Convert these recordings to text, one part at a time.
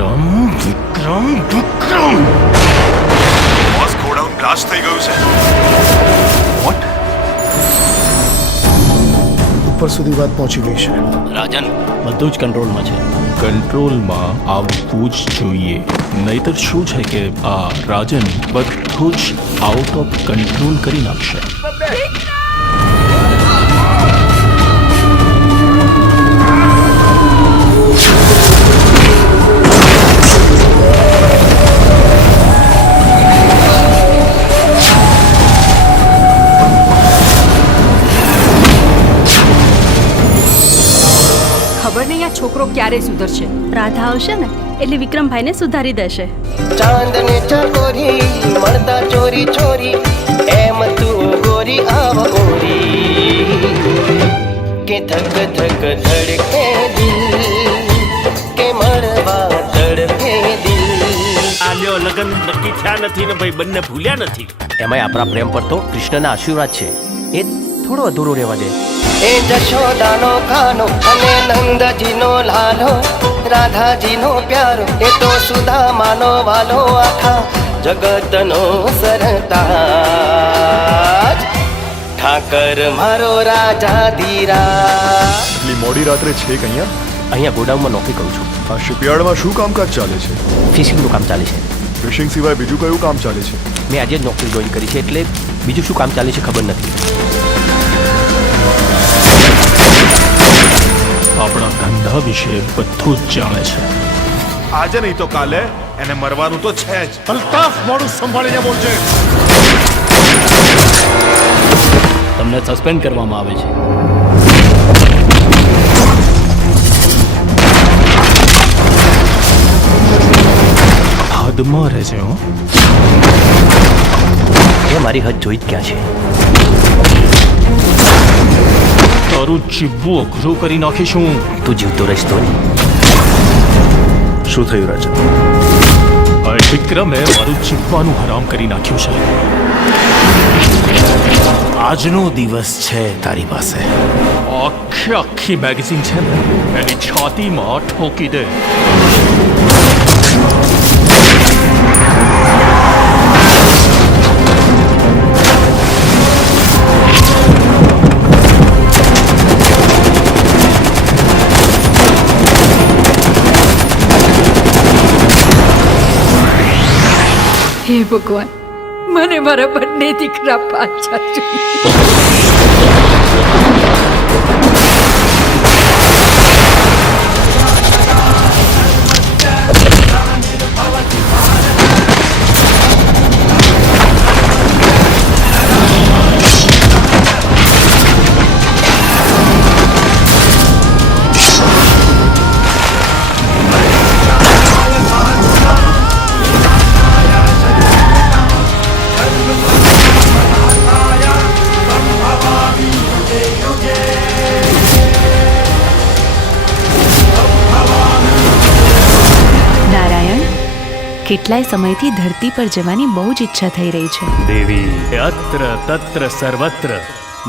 Vikram Vikram Vikram boss godown blast થઈ ગયું છે વોટ ઉપર સુધી વાત પહોંચી ગઈ છે રાજન બધું જ કંટ્રોલમાં છે કંટ્રોલમાં આવવું જ જોઈએ નહીતર શું છે કે આ રાજન બધું જ આઉટ ઓફ કંટ્રોલ કરી નાખશે ખબર નહીં આ છોકરો ક્યારે સુધરશે રાધા આવશે ને એટલે વિક્રમભાઈને સુધારી દેશે ચાંદને ચકોરી મળતા ચોરી ચોરી એમ તું ગોરી આવ ગોરી કે ધક ધક ધડકે દિલ કે મળવા તડકે દિલ આલ્યો લગન નક્કી થયા નથી ને ભાઈ બંને ભૂલ્યા નથી એમાંય આપણા પ્રેમ પર તો કૃષ્ણના આશીર્વાદ છે એ થોડો અધૂરો રહેવા દે એ જશોદાનો ખાનો અને નંદજીનો લાલો રાધાજીનો પ્યારો એ તો સુધા માનો વાલો આખા જગતનો સરતા ઠાકર મારો રાજા ધીરા એટલી મોડી રાત્રે છે અહીંયા અહીંયા ગોડાઉનમાં નોકરી કરું છું આ શિપયાર્ડમાં શું કામકાજ ચાલે છે ફિશિંગનું કામ ચાલે છે ફિશિંગ સિવાય બીજું કયું કામ ચાલે છે મેં આજે જ નોકરી જોઈન કરી છે એટલે બીજું શું કામ ચાલે છે ખબર નથી વિશે બધું જ જાણે છે આજે નહીં તો કાલે એને મરવાનું તો છે જ અલ્તાફ મોડું સંભાળીને બોલજે તમને સસ્પેન્ડ કરવામાં આવે છે હદમાં રહે હું એ મારી હદ જોઈ જ ક્યાં છે તારું જીવવું અઘરું કરી નાખીશ નાખીશું તું જીવતો રહીશ તો શું થયું રાજા વિક્રમે મારું જીવવાનું હરામ કરી નાખ્યું છે આજનો દિવસ છે તારી પાસે આખી આખી મેગેઝિન છે ને એની છાતીમાં ઠોકી દે હે ભગવાન મને મારા બંને દીકરા પાછા જોઈએ કેટલાય સમયથી ધરતી પર જવાની બહુ જ ઈચ્છા થઈ રહી છે દેવી અત્ર તત્ર સર્વત્ર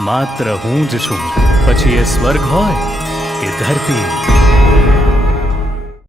માત્ર હું જ છું પછી એ સ્વર્ગ હોય કે ધરતી